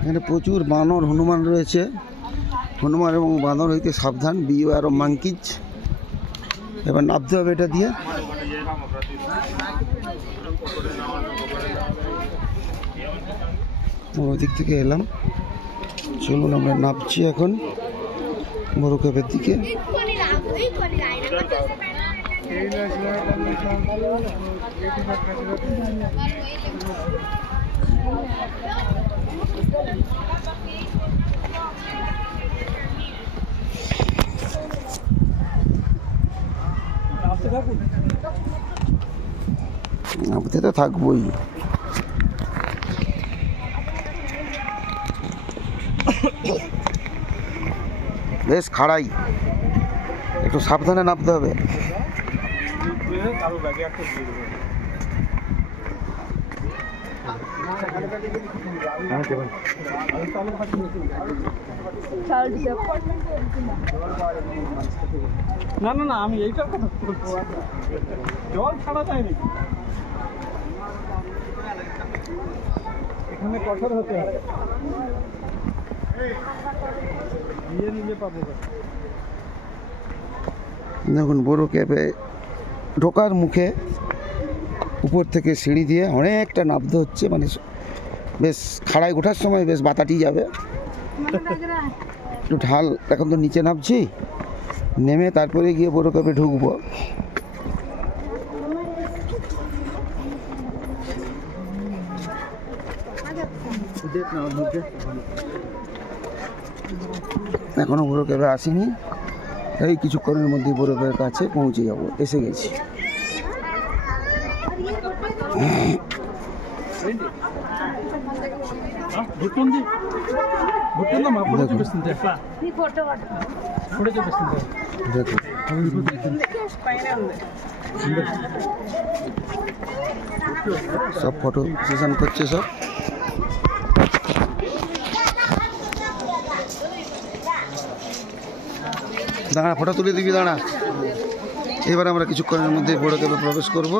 এখানে প্রচুর বানর হনুমান রয়েছে। হনুমান এবং বানর হইতে সাবধান, বিওয়ার অফ মাঙ্কিজ। এবার নামতে হবে এটা দিয়ে। ওদিক থেকে এলাম, চলুন আমরা নামছি এখন বড় ক্যাবের দিকে। নামতে তো থাকবোই। বেশ খাড়াই, একটু সাবধানে নামতে হবে। না না না, আমি এইটার কথা বলছি, জল ছাড়া যায়নি এখানে, কঠোর হতে হবে, নিজে পাবো। দেখুন বড় ক্যাবে ঢোকার মুখে উপর থেকে সিঁড়ি দিয়ে অনেকটা নামতে হচ্ছে, মানে বেশ খাড়ায় ওঠার সময় বেশ বাতাটি যাবে, একটু ঢাল। এখন তো নিচে নামছি, নেমে তারপরে গিয়ে বড় ক্যাবে ঢুকবো। এখনো বড় ক্যাবে আসিনি, এই কিছুক্ষণের মধ্যে বড় ক্যাবের কাছে পৌঁছে যাবো, এসে গেছি। সব ফটো সেশন করছে সব। দাঁড়া, ফটো তুলে দিবি, দাঁড়া। এবার আমরা কিছুক্ষণের মধ্যে বড় ক্যাবে প্রবেশ করব।